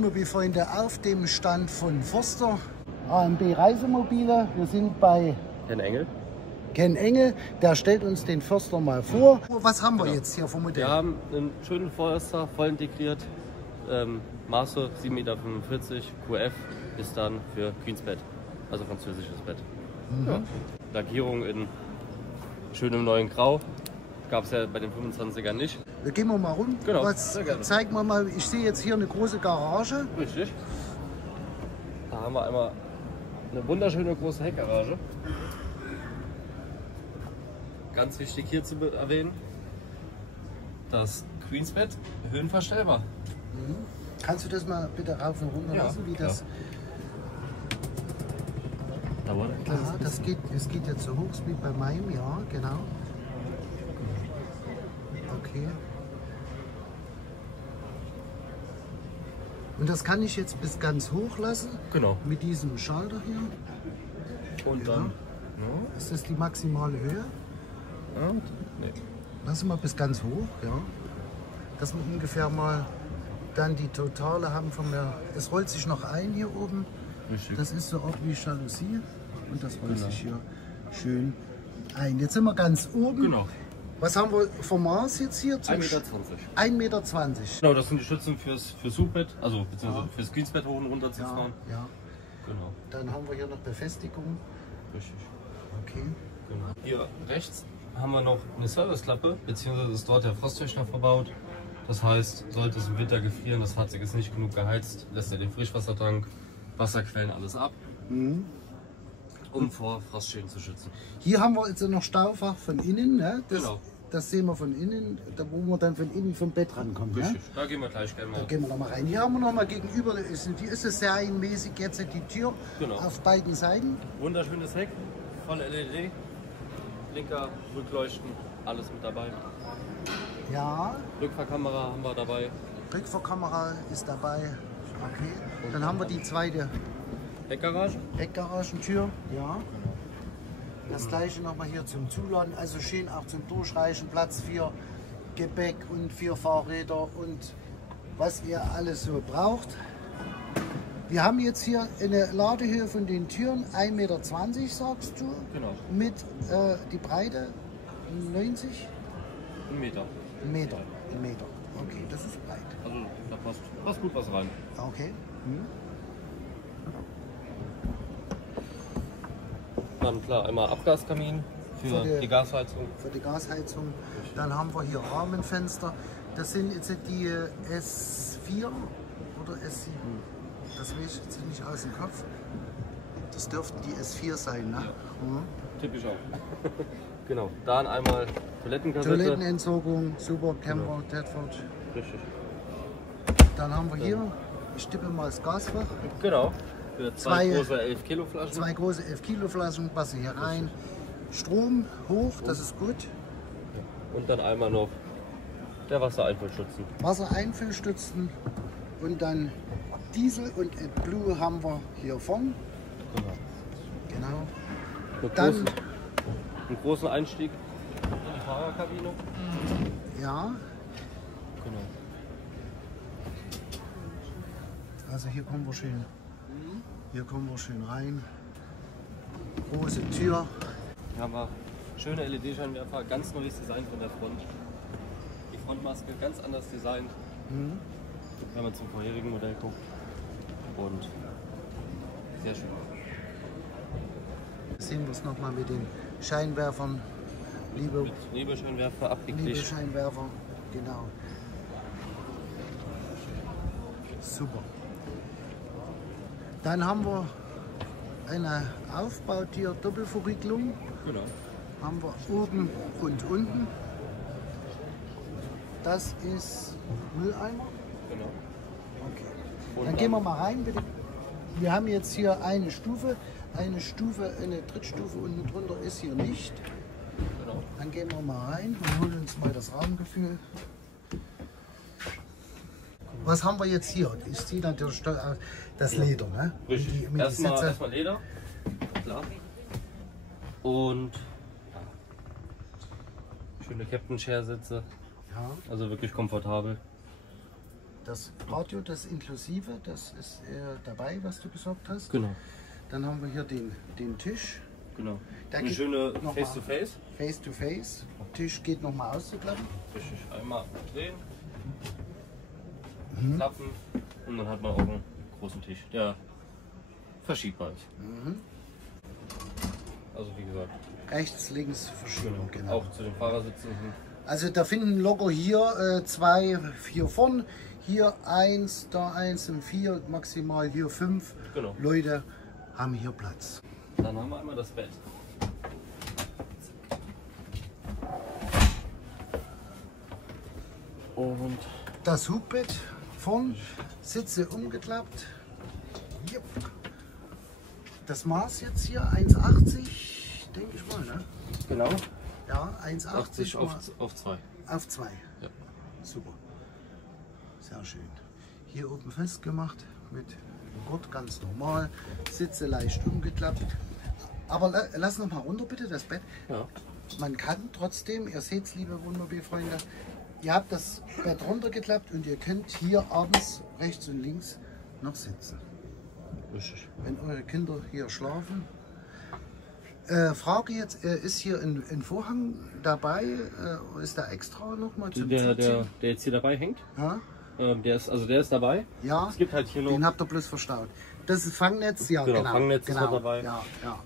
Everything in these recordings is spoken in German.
Automobilfreunde auf dem Stand von Förster. AMB Reisemobile. Wir sind bei Ken Engel, der stellt uns den Förster mal vor. Was haben wir jetzt hier vom Modell? Wir haben einen schönen Forester, voll integriert. Maße 7,45 Meter, QF ist dann für Queensbett, also französisches Bett. Ja. Lackierung in schönem neuen Grau. Gab es ja bei den 25ern nicht. Da gehen wir mal rum. Genau, Zeigen wir mal. Ich sehe jetzt hier eine große Garage. Richtig. Da haben wir einmal eine wunderschöne große Heckgarage. Ganz wichtig hier zu erwähnen, das Queensbett höhenverstellbar. Kannst du das mal bitte rauf und runter lassen, wie das? Aha, das geht jetzt so hoch wie bei meinem, ja, genau. Okay. Und das kann ich jetzt bis ganz hoch lassen? Genau. Mit diesem Schalter hier? Und dann? Ist das die maximale Höhe? Ja, nee. Lassen wir bis ganz hoch, ja. Dass wir ungefähr mal dann die totale haben von der. Es rollt sich noch ein hier oben. Richtig. Das ist so auch wie Jalousie. Und das rollt sich hier schön ein. Jetzt sind wir ganz oben. Genau. Was haben wir vom Maß jetzt hier? 1,20 Meter. 1,20 Meter. Genau, das sind die Stützen fürs Suchbett, also beziehungsweise fürs Queensbett hoch und runter zu fahren. Ja. Genau. Dann haben wir hier noch Befestigung. Richtig. Okay. Genau. Hier rechts haben wir noch eine Serviceklappe, beziehungsweise ist dort der Frostlöschner verbaut. Das heißt, sollte es im Winter gefrieren, das Fahrzeug ist nicht genug geheizt, lässt er den Frischwassertank, Wasserquellen, alles ab, um vor Frostschäden zu schützen. Hier haben wir jetzt noch Staufach von innen. Ne? Genau. Das sehen wir von innen, da wo wir dann von innen vom Bett rankommen. Richtig, Ne? da gehen wir gleich gerne mal. Da gehen wir noch mal rein. Hier haben wir noch mal gegenüber, hier ist es serienmäßig jetzt die Tür auf beiden Seiten. Wunderschönes Heck, voll LED, Blinker, Rückleuchten, alles mit dabei. Ja. Rückfahrkamera haben wir dabei. Rückfahrkamera ist dabei. Okay. Dann haben wir die zweite Heckgaragentür. Ja. Das gleiche nochmal hier zum Zuladen. Also schön auch zum Durchreichen. Platz für Gepäck und 4 Fahrräder und was ihr alles so braucht. Wir haben jetzt hier eine Ladehöhe von den Türen 1,20 Meter, sagst du? Genau. Mit die Breite 90? 1 Meter. 1 Meter. Okay, das ist breit. Also da passt gut was rein. Okay. Dann klar, einmal Abgaskamin für die Gasheizung. Für die Gasheizung. Dann haben wir hier Rahmenfenster. Das sind jetzt die S4 oder S7. Das weiß ich jetzt nicht aus dem Kopf. Das dürften die S4 sein, ne? Ja. Typisch auch. Genau. Dann einmal Toilettenkassette. Toilettenentsorgung, super, Camper, Tedford. Richtig. Dann haben wir hier, ich tippe mal das Gasfach. Genau. Für zwei große 11 Kilo Flaschen. 2 große 11 Kilo Flaschen passen hier rein. Strom hoch, das ist gut. Und dann einmal noch der Wassereinfüllstützen. Wassereinfüllstützen und dann Diesel und AdBlue haben wir hier vorn. Genau. Dann einen großen Einstieg in die Fahrerkabine. Ja. Genau. Also hier kommen wir schön. Hier kommen wir schön rein. Große Tür. Hier haben wir schöne LED-Scheinwerfer, ganz neues Design von der Front. Die Frontmaske ganz anders designt, wenn man zum vorherigen Modell guckt. Und sehr schön. Sehen wir es nochmal mit den Scheinwerfern. Mit Nebelscheinwerfer abgekriegt. Nebelscheinwerfer, genau. Super. Dann haben wir eine Aufbautür Doppelverriegelung. Genau. Haben wir oben und unten. Das ist Mülleimer. Genau. Okay. Und Dann gehen wir mal rein, bitte. Wir haben jetzt hier eine Stufe, eine Drittstufe unten drunter ist hier nicht. Genau. Dann gehen wir mal rein und holen uns mal das Raumgefühl. Was haben wir jetzt hier? Ich sehe natürlich das Leder, ne? Richtig. Erstmal Leder. Klar. Und schöne Captain Chair Sitze. Ja. Also wirklich komfortabel. Das Radio, das inklusive, das ist dabei, was du gesagt hast. Genau. Dann haben wir hier den Tisch. Genau. Da Eine geht schöne noch Face-to-Face. Face-to-Face. Tisch geht nochmal auszuklappen. Richtig. Einmal drehen, klappen und dann hat man auch einen großen Tisch, der verschiebbar ist. Also wie gesagt. Rechts, links, Verschiebung, genau. Auch zu den Fahrersitzen. Also da finden locker hier 2, 4 vorn, hier 1, da 1 und 4, maximal hier 5 Genau. Leute haben hier Platz. Dann haben wir einmal das Bett. Und Das Hubbett vorn, Sitze umgeklappt. Jupp. Das Maß jetzt hier 1,80, denke ich mal, ne? genau. Ja, 1,80 auf 2. auf 2. Ja. Super. Sehr schön. Hier oben festgemacht mit Gurt, ganz normal. Sitze leicht umgeklappt. Aber lass noch mal runter bitte, das Bett. Ja. Man kann trotzdem, ihr seht es, liebe Wohnmobilfreunde, ihr habt das Bett runtergeklappt und ihr könnt hier abends rechts und links noch sitzen. Richtig. Wenn eure Kinder hier schlafen. Frage jetzt, ist hier ein Vorhang dabei? Ist da extra nochmal zum Der jetzt hier dabei hängt, Ja? der ist dabei. Ja, Es gibt halt hier noch den habt ihr bloß verstaut. Das ist Fangnetz, ja Genau, genau. Fangnetz ist noch dabei. Ja, ja.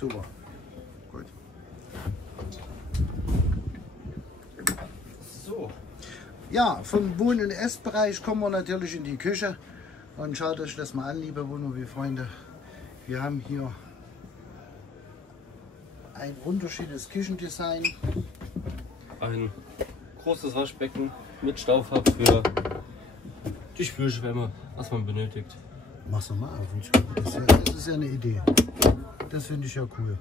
Super. Gut. so. Ja, vom Wohn- und Essbereich kommen wir natürlich in die Küche. Und schaut euch das mal an, liebe Wohnmobilfreunde. Wir haben hier ein wunderschönes Küchendesign. Ein großes Waschbecken mit Staufab für die Spülschwämme, was man benötigt. Mach's doch mal auf und zu. Das ist ja eine Idee. Das finde ich ja cool.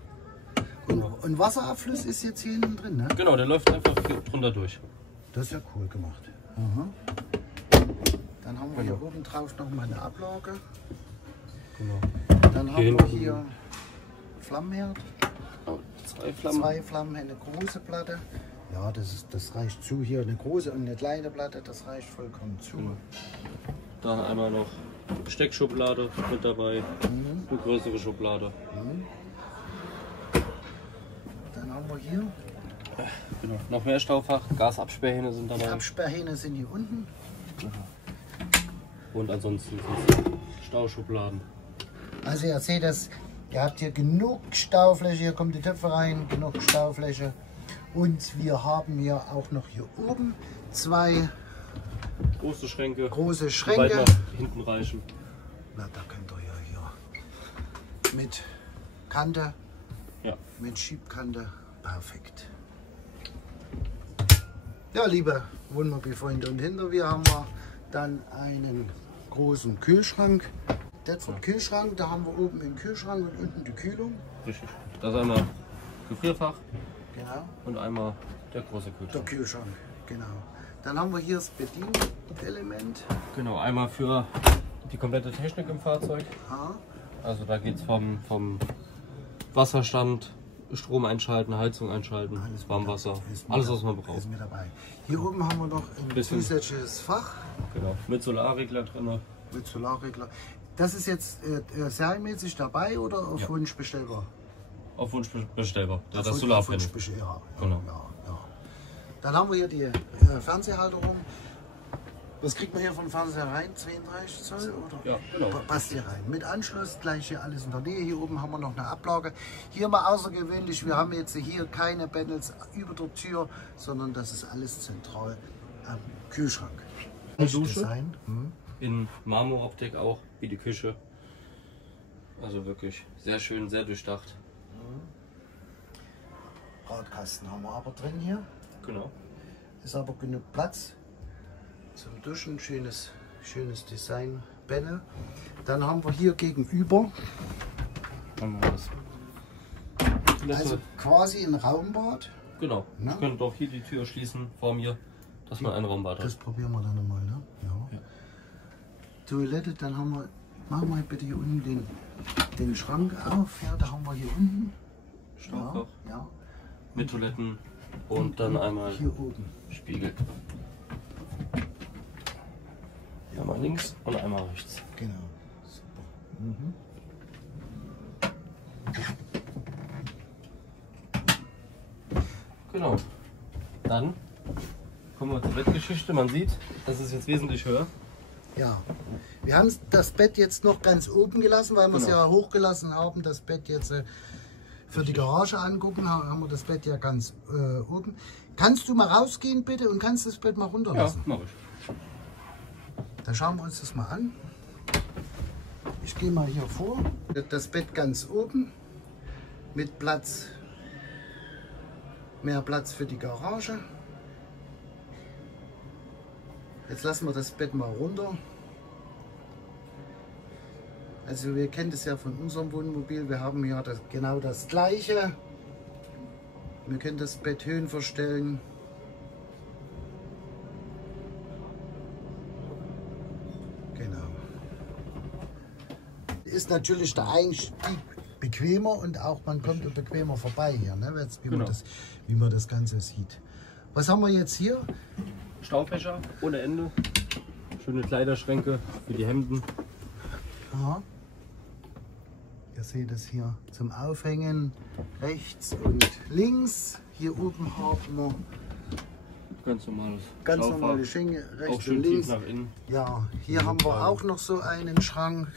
Und Wasserabfluss ist jetzt hier hinten drin, ne? Genau, der läuft einfach hier drunter durch. Das ist ja cool gemacht. Aha. Dann haben wir hier oben drauf noch mal eine Ablage. Genau. Dann haben Hier wir hinten. hier Flammenherd. Oh, 2 Flammen. 2 Flammen, eine große Platte. Ja, das reicht zu. Hier eine große und eine kleine Platte, das reicht vollkommen zu. Genau. Dann einmal noch Steckschublade mit dabei, eine größere Schublade. Dann haben wir hier, Genau. Noch mehr Staufach, Gasabsperrhähne sind die dabei. Absperrhähne sind hier unten. Und ansonsten sind es Stauschubladen. Also ihr seht das, ihr habt hier genug Staufläche, hier kommen die Töpfe rein, genug Staufläche. Und wir haben hier auch noch hier oben 2 Große Schränke, große weit Schränke. nach hinten reichen. Na, da könnt ihr ja hier mit Kante, Ja. mit Schiebkante, perfekt. Ja, liebe Wohnmobilfreunde, und hinter mir haben wir dann einen großen Kühlschrank. Das wird Kühlschrank, da haben wir oben den Kühlschrank und unten die Kühlung. Richtig. Das ist einmal Gefrierfach Genau, und einmal der große der Kühlschrank. Kühlschrank, genau. Dann haben wir hier das Bedienelement. Genau, einmal für die komplette Technik im Fahrzeug. Ja, Also da geht es vom Wasserstand, Strom einschalten, Heizung einschalten, Alles Warmwasser, ist mit alles da- was man braucht. ist mit dabei. Hier oben haben wir noch ein Bisschen. zusätzliches Fach Genau. Mit Solarregler drin. mit Solarregler. Das ist jetzt serienmäßig dabei oder auf Ja. Wunsch bestellbar? Auf Wunsch bestellbar. Ja, Auf das Wunsch Solarpanel. bestellbar. Ja, Genau. ja, ja. Dann haben wir hier die Fernseherhalterung. Was kriegt man hier von Fernseher rein? 32 Zoll? Oder? Ja, genau. Passt hier rein. Mit Anschluss, gleich hier alles in der Nähe. Hier oben haben wir noch eine Ablage. Hier mal außergewöhnlich, wir haben jetzt hier keine Panels über der Tür, sondern das ist alles zentral am Kühlschrank. Eine Dusche. Design. In Marmoroptik auch, wie die Küche. Also wirklich sehr schön, sehr durchdacht. Radkasten haben wir aber drin hier. Genau. Ist aber genug Platz zum Duschen. Schönes Design. Bälle. Dann haben wir hier gegenüber, Haben wir das. also quasi ein Raumbad. Genau. Na? Ich könnte auch hier die Tür schließen vor mir, dass man ein Raumbad Das hat. probieren wir dann nochmal, ne? Ja. Toilette, dann haben wir, machen wir bitte hier unten den Schrank auf. Ja, da haben wir hier unten. Staufach Ja. mit Toiletten und dann einmal hier oben. Spiegel. links und einmal rechts. Genau. Super. Mhm. Genau. Dann kommen wir zur Bettgeschichte. Man sieht, das ist jetzt wesentlich höher. Ja, wir haben das Bett jetzt noch ganz oben gelassen, weil wir es Genau. ja hochgelassen haben. Das Bett jetzt für die Garage angucken, haben wir das Bett ja ganz oben. Kannst du mal rausgehen bitte und kannst das Bett mal Ja, runterlassen? mach ich. Dann schauen wir uns das mal an. Ich gehe mal hier vor. Das Bett ganz oben mit Platz, mehr Platz für die Garage. Jetzt lassen wir das Bett mal runter. Also wir kennen das ja von unserem Wohnmobil. Wir haben ja genau das gleiche. Wir können das Bett Höhen verstellen. Genau. Ist natürlich der Einstieg bequemer und auch man kommt bequemer vorbei hier, ne? Wie, Genau. wie man das Ganze sieht. Was haben wir jetzt hier? Staufächer ohne Ende. Schöne Kleiderschränke für die Hemden. Aha. Ihr seht es hier zum Aufhängen rechts und links. Hier oben haben wir Ganz normales ganz Staufach. normale Schenke Auch rechts schön und tief links. nach innen. Ja, hier haben wir auch noch so einen Schrank.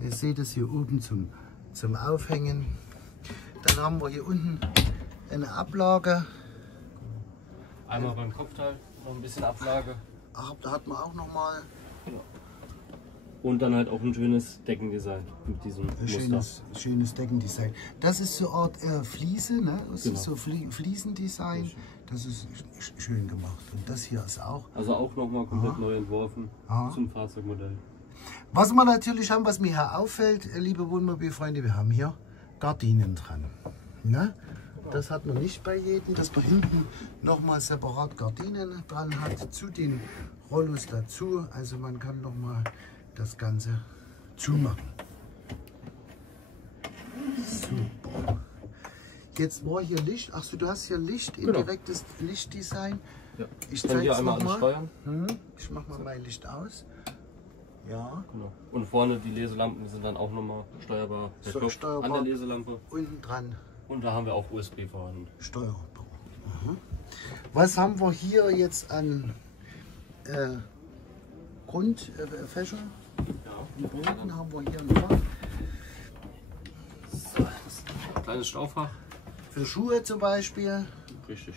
Ihr seht es hier oben zum Aufhängen. Dann haben wir hier unten eine Ablage. Einmal beim Kopfteil noch ein bisschen Ablage. Ach, da hat man auch noch mal Und dann halt auch ein schönes Deckendesign mit diesem ein Muster. schönes Deckendesign. Das ist so eine Art Fliese, ne? Das Genau. ist so Fliesendesign. Das ist schön gemacht. Und das hier ist auch. Also auch nochmal komplett neu entworfen Aha. zum Fahrzeugmodell. Was wir natürlich haben, was mir hier auffällt, liebe Wohnmobilfreunde, wir haben hier Gardinen dran. Ne? Das hat man nicht bei jedem, dass man hinten nochmal separat Gardinen dran hat, zu den Rollos dazu. Also man kann nochmal das Ganze zumachen. Super. Jetzt war hier Licht. Achso, du hast hier Licht, indirektes Lichtdesign. Ja. Ich Kann zeige hier es einmal alles nochmal. steuern. Ich mache mal mein Licht aus. Ja. Genau. Und vorne die Leselampen sind dann auch nochmal steuerbar. Der So, Knopf steuerbar. an der Leselampe. Unten dran Und da haben wir auch USB vorhanden. steuerbar. Was haben wir hier jetzt an Grundfächer? Ja. Unten haben wir hier ein Fach Kleines Staufach. für Schuhe zum Beispiel. Richtig.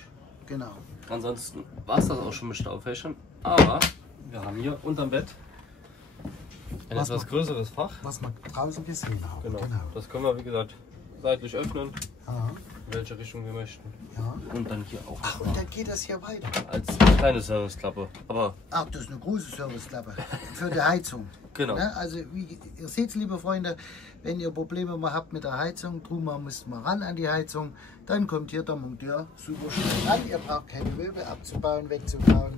Genau. Ansonsten war es das auch schon mit Staufächern. Aber wir haben hier unterm Bett ein Was etwas noch? größeres Fach. Was wir draußen gesehen haben. Genau. Das können wir, wie gesagt, seitlich öffnen, Ja, in welche Richtung wir möchten. ja. Und dann hier auch Ach, und dann geht das hier weiter. als kleine Serviceklappe. Aber Ach, das ist eine große Serviceklappe für die Heizung. genau. Ne? Also wie ihr seht, liebe Freunde, wenn ihr Probleme mal habt mit der Heizung, drum müsst mal ran an die Heizung, dann kommt hier der Monteur super schnell ran. Ihr braucht keine Möbel abzubauen, wegzubauen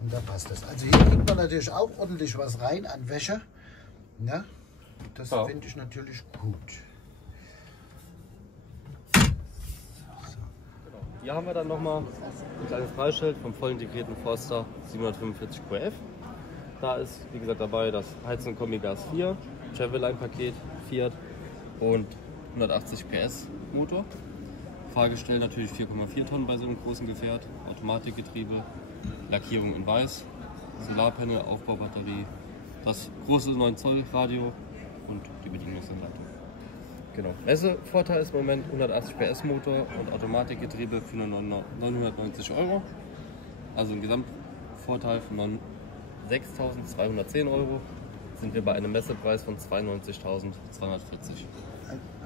und da passt das. Also hier kriegt man natürlich auch ordentlich was rein an Wäsche. Ne? Das Ja. finde ich natürlich gut. Hier haben wir dann nochmal ein kleines Preisschild vom voll integrierten Forster 745 QF. Da ist, wie gesagt, dabei das Heizen Kombi Gas 4, Travelline-Paket, Fiat und 180 PS Motor. Fahrgestell natürlich 4,4 Tonnen bei so einem großen Gefährt, Automatikgetriebe, Lackierung in weiß, Solarpanel, Aufbaubatterie, das große 9 Zoll Radio und die Bedienungsanleitung. Genau. Messevorteil ist im Moment 180 PS Motor und Automatikgetriebe für nur 990 €. Also ein Gesamtvorteil von 6.210 €. Sind wir bei einem Messepreis von 92.240.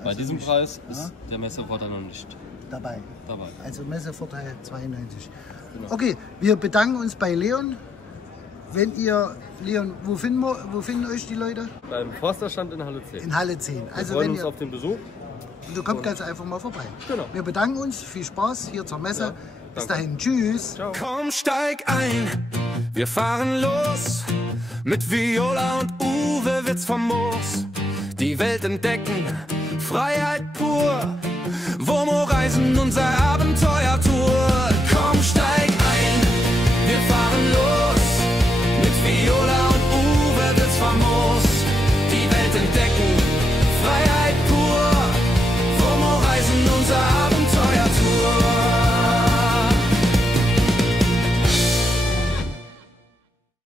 Bei Also diesem nicht- Preis ja, ist der Messevorteil noch nicht dabei. dabei. Also Messevorteil 92. Genau. Okay, wir bedanken uns bei Leon. Wenn ihr, Leon, wo finden euch die Leute? Beim Forsterstand in Halle 10. In Halle 10. Wir Also freuen wenn uns ihr, auf den Besuch. du kommst ganz einfach mal vorbei. Genau. Wir bedanken uns, viel Spaß hier zur Messe. Ja, Bis danke. dahin, tschüss. Ciao. Komm, steig ein, wir fahren los. Mit Viola und Uwe wird's famos. Die Welt entdecken, Freiheit pur. Womo reisen, unser